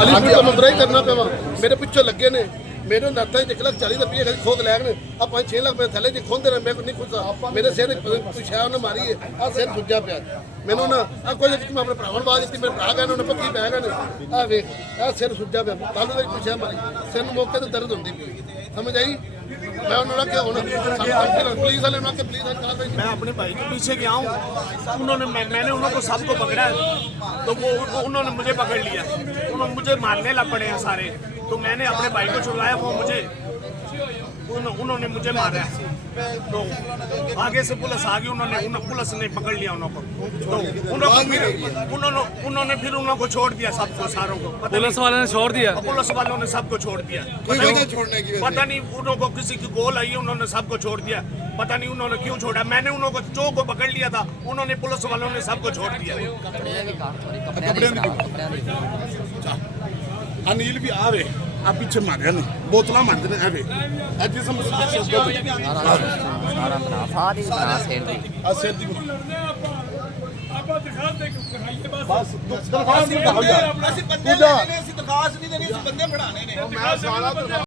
Ali speed तो मंदरा ही करना पे मेरे पिछले लगे ने मेरे नत्था 1 लाख 40 रुपये कभी खोद लैग ने आ 5-6 लाख मेरे थैले च खोंदे रहे मैं नहीं खुश मेरे सिर कुछ है उन्हें मारी है आ सिर सुजा पिया मैनू ना आ कोई मैं अपने भरावां बात दी मेरे भरा गए उन्हें पक्की पै गए आ वेख आ सिर सुजा पिया कल कुछ है मारी सिर मौके तो दर्द होंदी पई समझ आई मैं उन्होंने क्या होना पुलिस वाले उन्होंने पुलिस मैं अपने भाई के पीछे गया हूँ मैंने उनको सबको पकड़ा तो वो उन्होंने मुझे पकड़ लिया उन्होंने मुझे मारने लग पड़े हैं सारे तो मैंने अपने भाई को छुड़वाया वो उन्होंने मुझे मारा तो आगे से पुलिस आ गई पुलिस ने पकड़ लिया उनको तो उन्होंने फिर उनको छोड़ दिया सबको सारों को पुलिस वालों ने छोड़ दिया पुलिस वालों ने सबको छोड़ दिया पता नहीं उनको किसी की गोल आई उन्होंने सबको छोड़ दिया पता नहीं उन्होंने क्यों छोड़ा मैंने उनको जो को पकड़ लिया था उन्होंने पुलिस वालों ने सबको छोड़ दिया अनिल भी आ रहे आ पीछे मारे ने बोतला मारते ने आवे आज जिसम सारा बना सारी बना सेंड दी आ सेट दी ਆਪਾਂ ਦਿਖਾ ਦੇ ਕਰਾਈਏ ਬਸ बस दरखास्त नहीं हो यार ਅਸੀਂ ਬੰਦੇ ਲੈਣੇ ਅਸੀਂ ਦਰਖਾਸਤ ਨਹੀਂ ਦੇਣੀ ਅਸੀਂ ਬੰਦੇ ਫੜਾਣੇ ਨੇ मैं सारा